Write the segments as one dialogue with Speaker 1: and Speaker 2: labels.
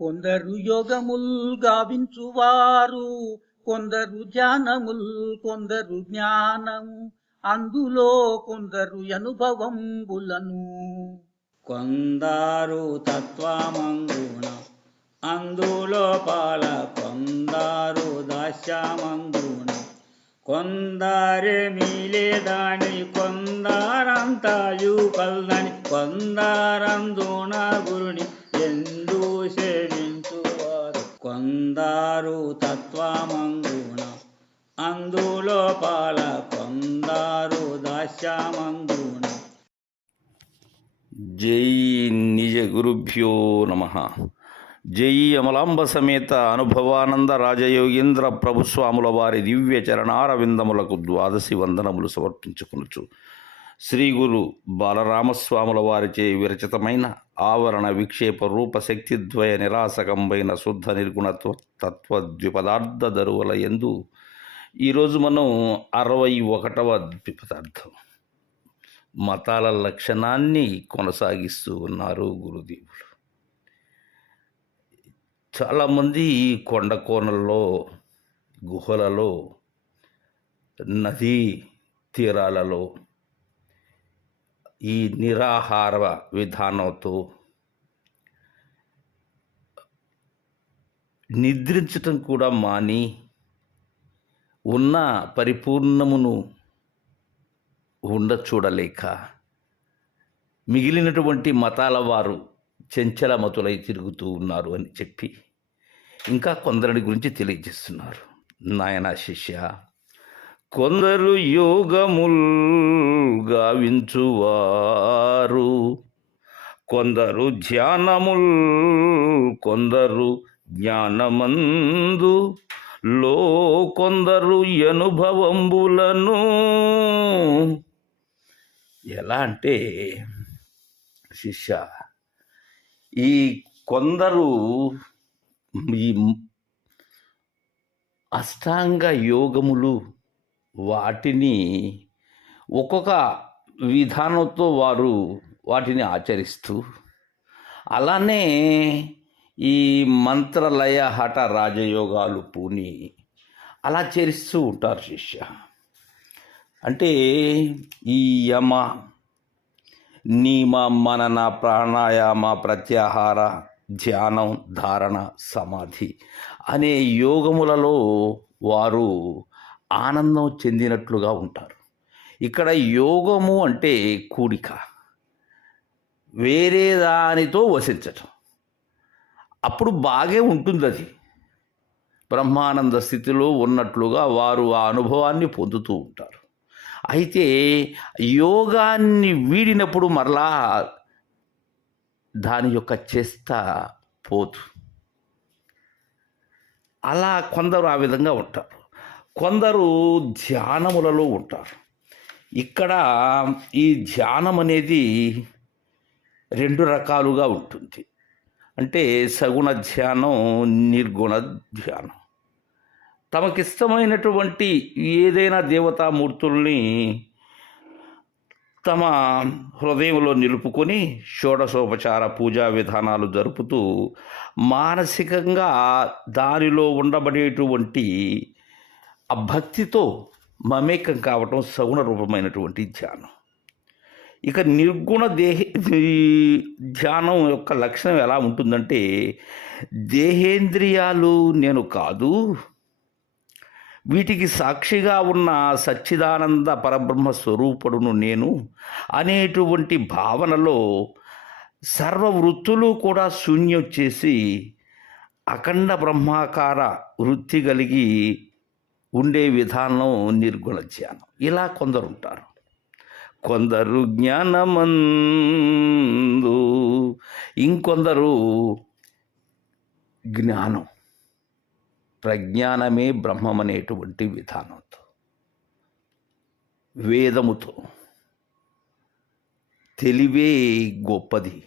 Speaker 1: కొందరు యోగముల్ గావించువారు కొందరు ధ్యానముల్ కొందరు జ్ఞానము అందులో కొందరు అనుభవంబులను.
Speaker 2: కొందారు అందులో పాల కొందారు దాస్యమంగుణ కొందరే మీలేదాని కొందారంతాయు కల్దని కొందారందున గురుని ఎందు పొందారు తత్వమంగుణ అందులో పాల పొందారు దాస్యమందున
Speaker 3: జై నిజ గురుభ్యో నమ. జై అమలాంబ సమేత అనుభవానంద రాజయోగేంద్ర ప్రభుస్వాముల వారి దివ్య చరణారవిందములకు ద్వాదశి వందనములు సమర్పించుకునుచు. శ్రీ గురు బాలరామస్వాముల వారిచే విరచితమైన ఆవరణ విక్షేప రూప శక్తిద్వయ నిరాసకంబైన శుద్ధ నిర్గుణత్వ తత్వద్విపదార్థ దరువుల ఎందు ఈరోజు మనం అరవై ఒకటవ ద్విపదార్థం. మతాల లక్షణాన్ని కొనసాగిస్తూ ఉన్నారు గురుదేవులు. చాలామంది కొండ కోనల్లో గుహలలో నదీ తీరాలలో ఈ నిరాహార విధానంతో నిద్రించటం కూడా మాని ఉన్న పరిపూర్ణమును ఉండ చూడలేక మిగిలినటువంటి మతాల వారు చెంచల మతులై తిరుగుతూ ఉన్నారు అని చెప్పి ఇంకా కొందరిని గురించి తెలియజేస్తున్నారు. నాయన శిష్య కొందరు యోగముల్ గావించువారు కొందరు ధ్యానముల్ కొందరు జ్ఞానమందు లో కొందరు అనుభవంబులను. ఎలా అంటే శిష్య ఈ కొందరు ఈ అష్టాంగ యోగములు వాటిని ఒక్కొక్క విధానంతో వారు వాటిని ఆచరిస్తూ అలానే ఈ మంత్రలయ హఠ రాజయోగాలు పూని అలా చేరిస్తూ ఉంటారు శిష్య. అంటే ఈ యమ నియమ మనన ప్రాణాయామ ప్రత్యాహార ధ్యానం ధారణ సమాధి అనే యోగములలో వారు ఆనందం చెందినట్లుగా ఉంటారు. ఇక్కడ యోగము అంటే కూడిక. వేరే దానితో వసించటం. అప్పుడు బాగే ఉంటుంది అది బ్రహ్మానంద స్థితిలో ఉన్నట్లుగా వారు ఆ అనుభవాన్ని పొందుతూ ఉంటారు. అయితే యోగాన్ని వీడినప్పుడు మరలా దాని యొక్క చేస్త పోదు. అలా కొందరు ఆ విధంగా ఉంటారు. కొందరు ధ్యానములలో ఉంటారు. ఇక్కడ ఈ ధ్యానం అనేది రెండు రకాలుగా ఉంటుంది. అంటే సగుణ ధ్యానం నిర్గుణ ధ్యానం. తమకిష్టమైనటువంటి ఏదైనా దేవతామూర్తుల్ని తమ హృదయంలో నిలుపుకొని షోడశోపచార పూజా విధానాలు జరుపుతూ మానసికంగా దానిలో ఉండబడేటువంటి ఆ భక్తితో మమేకం కావటం సగుణ రూపమైనటువంటి ధ్యానం. ఇక నిర్గుణ దేహ ధ్యానం యొక్క లక్షణం ఎలా ఉంటుందంటే దేహేంద్రియాలు నేను కాదు వీటికి సాక్షిగా ఉన్న సచ్చిదానంద పరబ్రహ్మ స్వరూపుడును నేను అనేటువంటి భావనలో సర్వ వృత్తులు కూడా శూన్యం చేసి అఖండ బ్రహ్మాకార వృత్తి కలిగి ఉండే విధానం నిర్గుణ ధ్యానం. ఇలా కొందరు ఉంటారు. కొందరు జ్ఞానమందు ఇంకొందరు జ్ఞానం. ప్రజ్ఞానమే బ్రహ్మమనేటువంటి విధానంతో. వేదముతో. తెలివే గొప్పది.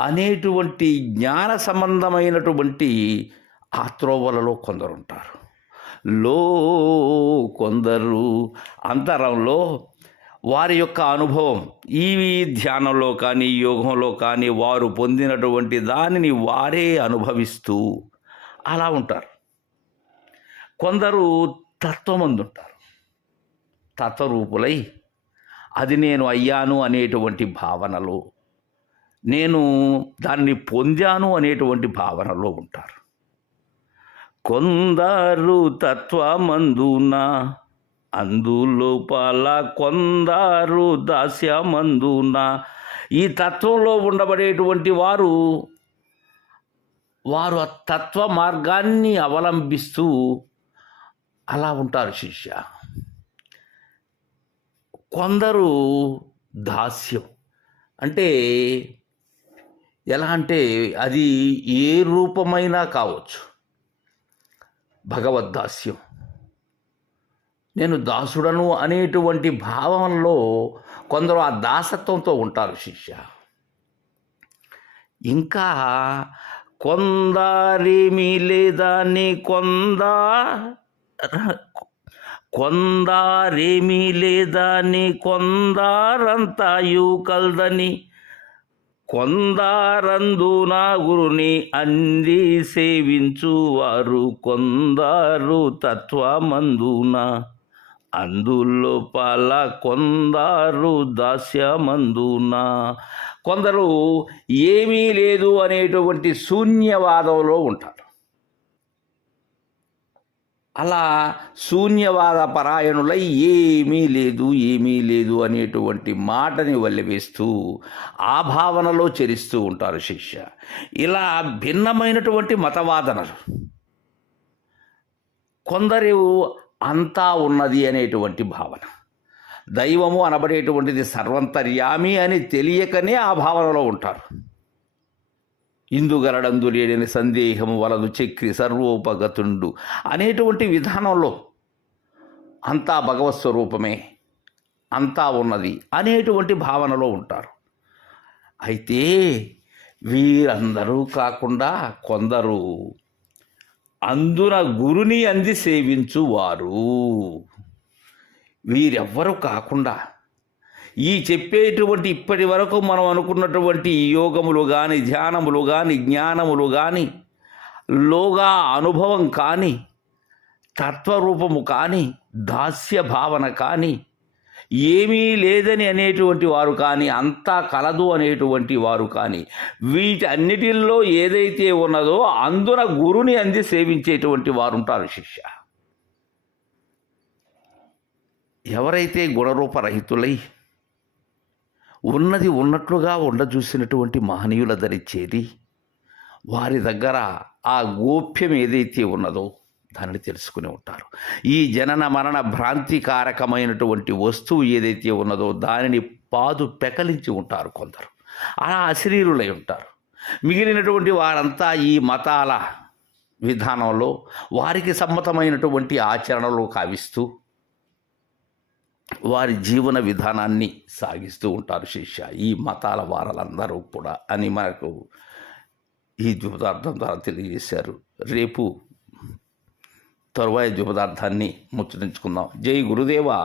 Speaker 3: అనేటువంటి జ్ఞాన సంబంధమైనటువంటి ఆ త్రోవలలో కొందరు ఉంటారు లో కొందరు అంతరంలో వారి యొక్క అనుభవం ఈ ధ్యానంలో కానీ యోగంలో కానీ వారు పొందినటువంటి దానిని వారే అనుభవిస్తూ అలా ఉంటారు. కొందరు తత్వమందు ఉంటారు తత్వరూపులై అది నేను అయ్యాను అనేటువంటి భావనలో నేను దాన్ని పొందాను అనేటువంటి భావనలో ఉంటారు. కొందరు తత్వమందున అందులోపల కొందరు దాస్యమందున ఈ తత్వంలో ఉండబడేటువంటి వారు వారు ఆ తత్వ మార్గాన్ని అవలంబిస్తూ అలా ఉంటారు శిష్య. కొందరు దాస్యం. అంటే ఎలా అంటే అది ఏ రూపమైనా కావచ్చు. భగవద్దాస్యం. నేను దాసుడను అనేటువంటి భావంలో కొందరు ఆ దాసత్వంతో ఉంటారు శిష్య. ఇంకా కొందారేమీ లేదని కొంద? కొందారేమీ లేదని కొందారంతాయు కల్దని? కొందారందున గురుని అంది సేవించువారు కొందారు తత్వమందునా? అందులోపల కొందరు దాస్యమందున. కొందరు ఏమీ లేదు అనేటువంటి శూన్యవాదంలో ఉంటారు. అలా శూన్యవాద పరాయణులై ఏమీ లేదు ఏమీ లేదు అనేటువంటి మాటని వల్లవేస్తూ ఆ భావనలో చరిస్తూ ఉంటారు శిష్య. ఇలా భిన్నమైనటువంటి మతవాదనలు. కొందరు అంతా ఉన్నది అనేటువంటి భావన. దైవము అనబడేటువంటిది సర్వంతర్యామి అని తెలియకనే ఆ భావనలో ఉంటారు. ఇందుగలడందు లేని సందేహము వలదు చక్రి సర్వోపగతుండు అనేటువంటి విధానంలో అంతా భగవత్ స్వరూపమే అంతా ఉన్నది అనేటువంటి భావనలో ఉంటారు. అయితే వీరందరూ కాకుండా కొందరు అందున గురుని అంది సేవించువారు. వీరెవ్వరూ కాకుండా ఈ చెప్పేటువంటి ఇప్పటి వరకు మనం అనుకున్నటువంటి యోగములు కానీ ధ్యానములు కానీ జ్ఞానములు కానీ లోగా అనుభవం కానీ తత్వరూపము కానీ దాస్య భావన కానీ ఏమీ లేదని అనేటువంటి వారు కానీ అంతా కలదు అనేటువంటి వారు కానీ వీటన్నిటిల్లో ఏదైతే ఉన్నదో అందున గురుని అంది సేవించేటువంటి వారు ఉంటారు శిష్య. ఎవరైతే గుణరూపరహితులై ఉన్నది ఉన్నట్లుగా ఉండజూసినటువంటి మహనీయుల ధరిచ్చేది వారి దగ్గర ఆ గోప్యం ఏదైతే ఉన్నదో దానిని తెలుసుకుని ఉంటారు. ఈ జనన మరణ భ్రాంతికారకమైనటువంటి వస్తువు ఏదైతే ఉన్నదో దానిని పాదు పెకలించి ఉంటారు కొందరు. అలా అశరీరులై ఉంటారు. మిగిలినటువంటి వారంతా ఈ మతాల విధానంలో వారికి సమ్మతమైనటువంటి ఆచరణలు కావిస్తూ వారి జీవన విధానాన్ని సాగిస్తూ ఉంటారు శిష్య. ఈ మతాల వారలందరూ కూడా అని మనకు ఈ ద్విపదార్థం ద్వారా తెలియజేశారు. రేపు తరువాయి ద్విపదార్థాన్ని ముచ్చరించుకుందాం జై గురుదేవా.